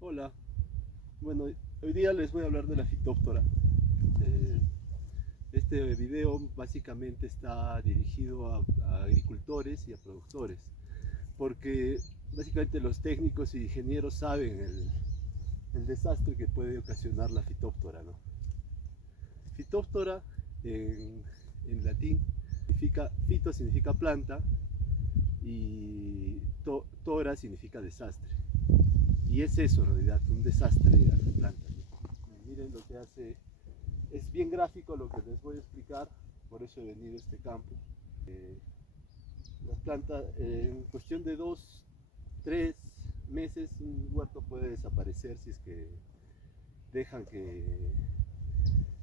Hola, bueno, hoy día les voy a hablar de la Phytophthora. Eh, este video básicamente está dirigido a agricultores y a productores, porque básicamente los técnicos y ingenieros saben el desastre que puede ocasionar la Phytophthora, ¿no? Phytophthora en latín significa, phyto significa planta y tora significa desastre. Y es eso en realidad, un desastre a las plantas, ¿no? Miren lo que hace. Es bien gráfico lo que les voy a explicar, por eso he venido a este campo. Eh, las plantas, en cuestión de 2, 3 meses, un huerto puede desaparecer si es que dejan que,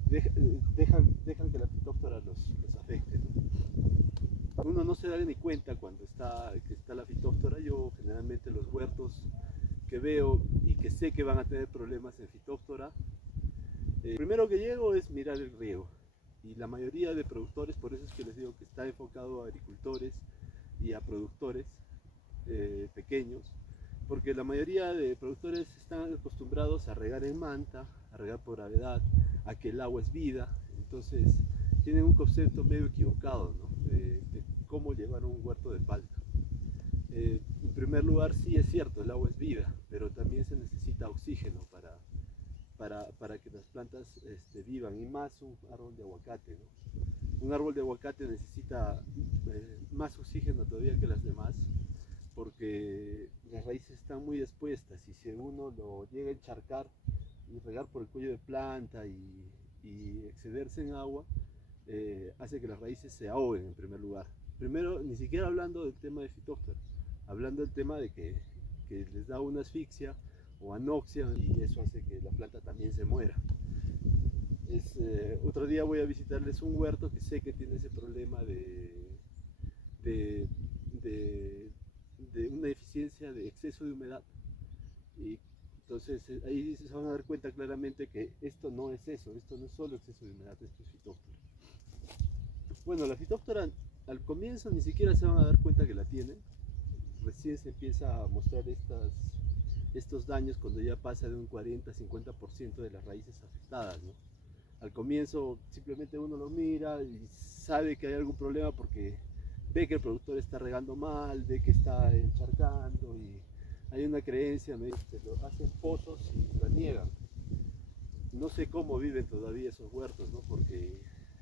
dejan que la fitóptora los afecte, ¿no? Uno no se da ni cuenta cuando está la fitóptora. Yo generalmente los huertos que veo y que sé que van a tener problemas en fitóptora, primero que llego es mirar el riego. Y la mayoría de productores, por eso es que les digo que está enfocado a agricultores y a productores pequeños, porque la mayoría de productores están acostumbrados a regar en manta, a regar por gravedad, a que el agua es vida. Entonces tienen un concepto medio equivocado, ¿no? De cómo llevar un huerto de palta. En primer lugar, sí es cierto, el agua es vida, pero también se necesita oxígeno para que las plantas vivan, y más un árbol de aguacate, ¿no? Un árbol de aguacate necesita más oxígeno todavía que las demás, porque las raíces están muy expuestas, y si uno lo llega a encharcar y regar por el cuello de planta y excederse en agua, hace que las raíces se ahoguen en primer lugar. Primero, ni siquiera hablando del tema de fitóptera, hablando del tema de que les da una asfixia o anoxia, y eso hace que la planta también se muera. Otro día voy a visitarles un huerto que sé que tiene ese problema de, de, de una deficiencia de exceso de humedad. Y entonces ahí se van a dar cuenta claramente que esto no es eso, esto no es solo exceso de humedad, esto es fitóptera. Bueno, la fitóptera al comienzo ni siquiera se van a dar cuenta que la tienen, recién se empieza a mostrar estos daños cuando ya pasa de un 40-50% de las raíces afectadas, ¿no? Al comienzo simplemente uno lo mira y sabe que hay algún problema porque ve que el productor está regando mal, ve que está encharcando, y hay una creencia, que lo hacen pozos y la niegan. No sé cómo viven todavía esos huertos, ¿no? Porque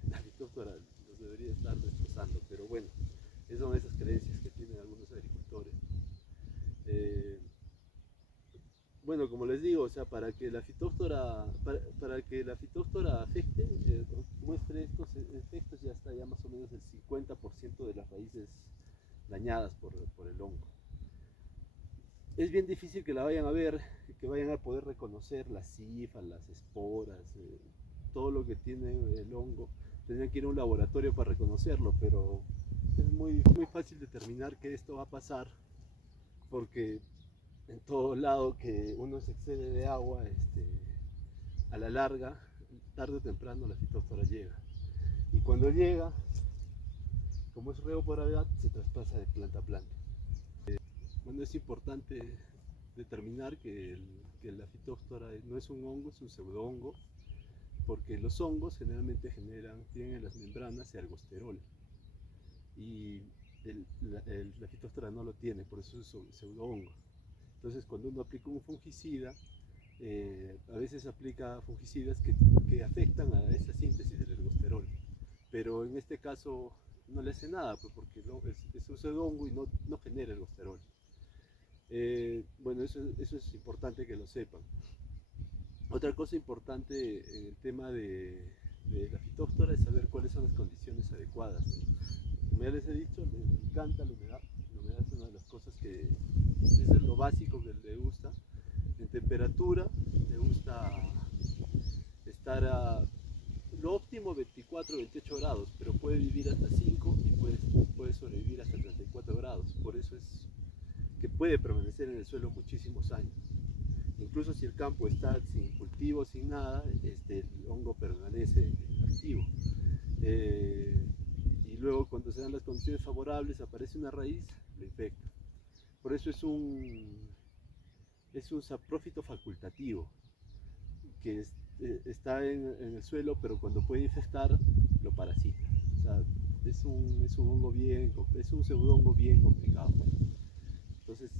la agricultura los debería estar destrozando, pero bueno, esas son esas creencias que tienen algunos agricultores. Eh, bueno, como les digo, o sea, para que la fitóptora afecte, muestre estos efectos, ya está ya más o menos el 50% de las raíces dañadas por el hongo. Es bien difícil que la vayan a ver, que vayan a poder reconocer las cifras, las esporas, todo lo que tiene el hongo. Tendrían que ir a un laboratorio para reconocerlo, pero es muy fácil determinar que esto va a pasar, porque en todo lado que uno se excede de agua, a la larga, tarde o temprano la fitófora llega. Y cuando llega, como es riego por gravedad, se traspasa de planta a planta. Bueno, es importante determinar que la fitóftora no es un hongo, es un pseudohongo, porque los hongos generalmente tienen en las membranas ergosterol, y la fitóftora no lo tiene, por eso es un pseudohongo. Entonces, cuando uno aplica un fungicida, a veces aplica fungicidas que afectan a esa síntesis del ergosterol, pero en este caso no le hace nada, pues, porque no, es un pseudohongo y no genera ergosterol. Bueno, eso es importante que lo sepan. Otra cosa importante en el tema de la fitóftora es saber cuáles son las condiciones adecuadas, ¿no? Como ya les he dicho, les encanta la humedad. La humedad es una de las cosas que eso es lo básico que le gusta. En temperatura le gusta estar a lo óptimo 24-28 grados, pero puede vivir hasta 5 y puede sobrevivir hasta 34 grados. Por eso es que puede permanecer en el suelo muchísimos años. Incluso si el campo está sin cultivo, sin nada, el hongo permanece activo. Eh, y luego, cuando se dan las condiciones favorables, aparece una raíz, lo infecta. Por eso es un saprófito facultativo que está en el suelo, pero cuando puede infestar lo parasita. O sea, es un hongo es un pseudohongo bien complicado. Entonces,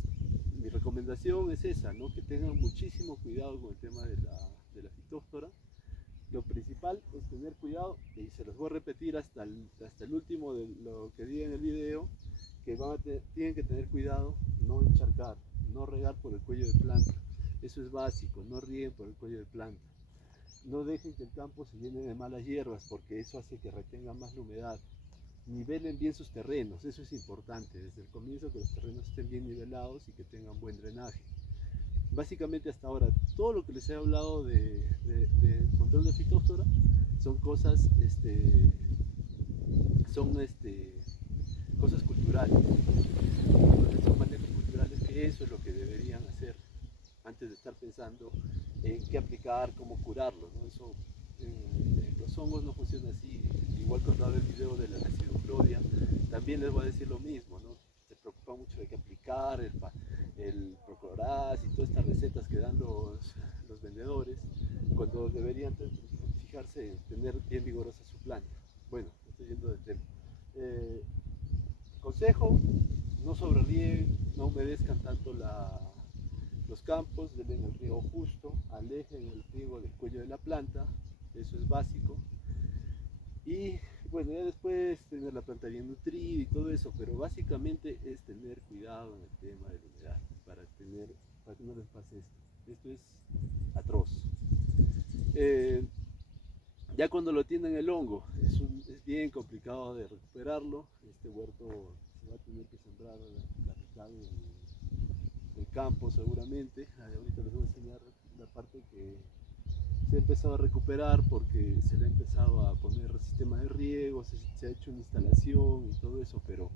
mi recomendación es esa, ¿no? Que tengan muchísimo cuidado con el tema de la fitóftora. Lo principal es tener cuidado, y se los voy a repetir hasta el último de lo que di en el video, que tienen que tener cuidado, no encharcar, no regar por el cuello de planta. Eso es básico, no rieguen por el cuello de planta. No dejen que el campo se llene de malas hierbas, porque eso hace que retenga más la humedad. Nivelen bien sus terrenos, eso es importante, desde el comienzo, que los terrenos estén bien nivelados y que tengan buen drenaje. Básicamente hasta ahora, todo lo que les he hablado de control de fitóftora son cosas, cosas culturales, son manejos culturales, que eso es lo que deberían hacer antes de estar pensando en qué aplicar, cómo curarlo, ¿no? Eso, los hongos no funcionan así. Igual cuando haga el video de la Acidoplodia, también les voy a decir lo mismo, ¿no? Se preocupa mucho de qué aplicar, el Procloraz y todas estas recetas que dan los vendedores, cuando deberían fijarse en tener bien vigorosa su planta. Bueno, estoy yendo del tema. Consejo, no sobrerieguen, no humedezcan tanto los campos, denle el riego justo, alejen el riego del cuello de la planta, eso es básico. Y bueno, ya después tener la planta bien nutrida y todo eso, pero básicamente es tener cuidado en el tema de la humedad para que no les pase esto. Esto es atroz. Ya cuando lo tienen el hongo, es bien complicado de recuperarlo. Este huerto se va a tener que sembrar la mitad del campo seguramente. Ahorita les voy a enseñar la parte que se ha empezado a recuperar, porque se le ha empezado a poner sistema de riego, se ha hecho una instalación y todo eso, pero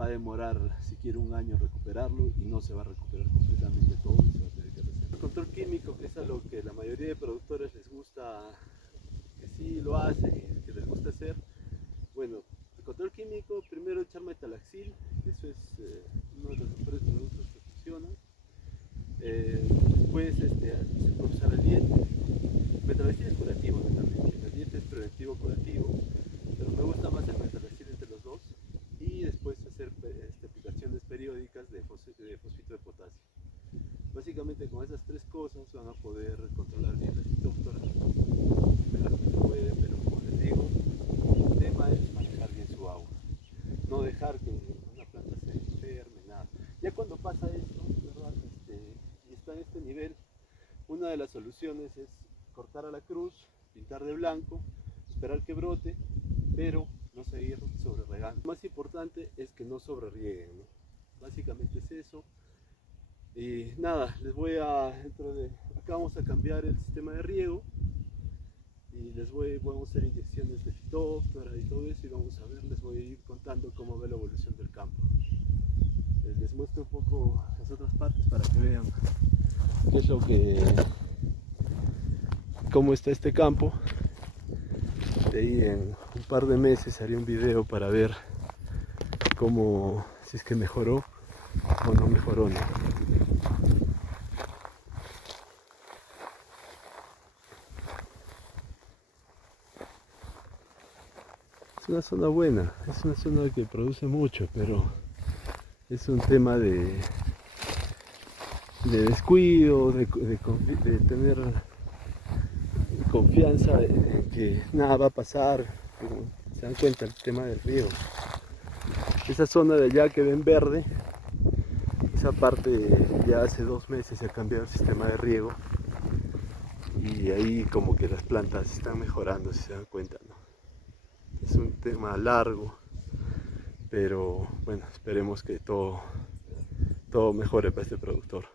va a demorar siquiera un año recuperarlo, y no se va a recuperar completamente todo, y se va a tener que rehacer. El control químico, que es a lo que la mayoría de productores les gusta, que sí lo hacen y que les gusta hacer. Bueno, el control químico, primero echar metalaxil, eso es uno de los mejores productos que funcionan. Después se puede usar el diente. Metalaxil es curativo totalmente, el diente es preventivo curativo, pero me gusta más el metalaxil entre los dos. Y después hacer aplicaciones periódicas de fosfito de potasio. Básicamente con esas tres cosas van a poder controlar bien la fitóftora, mejor que se puede, pero como les digo, el tema es manejar bien su agua, no dejar que una planta se enferme, nada. Ya cuando pasa esto, ¿verdad? Y está en este nivel, una de las soluciones es cortar a la cruz, pintar de blanco, esperar que brote, pero no seguir sobre regando. Lo más importante es que no sobre rieguen, ¿no? Básicamente es eso. Y nada, acá vamos a cambiar el sistema de riego, y vamos a hacer inyecciones de fitóftora y todo eso, y vamos a ver, les voy a ir contando cómo va la evolución del campo. Les muestro un poco las otras partes para que vean qué es cómo está este campo. De ahí en un par de meses haré un video para ver si es que mejoró o no mejoró, ¿no? Es una zona buena, es una zona que produce mucho, pero es un tema de descuido, de tener confianza en que nada va a pasar. Se dan cuenta el tema del riego. Esa zona de allá que ven verde, esa parte ya hace 2 meses se ha cambiado el sistema de riego, y ahí como que las plantas están mejorando, si se dan cuenta, ¿no? Es un tema largo, pero bueno, esperemos que todo mejore para este productor.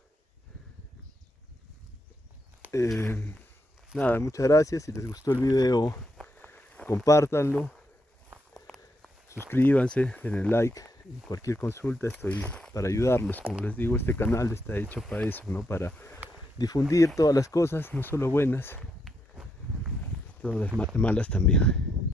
Nada, muchas gracias. Si les gustó el video, compártanlo, suscríbanse, denle like. Cualquier consulta estoy para ayudarlos. Como les digo, este canal está hecho para eso, ¿no? Para difundir todas las cosas, no solo buenas, todas las malas también.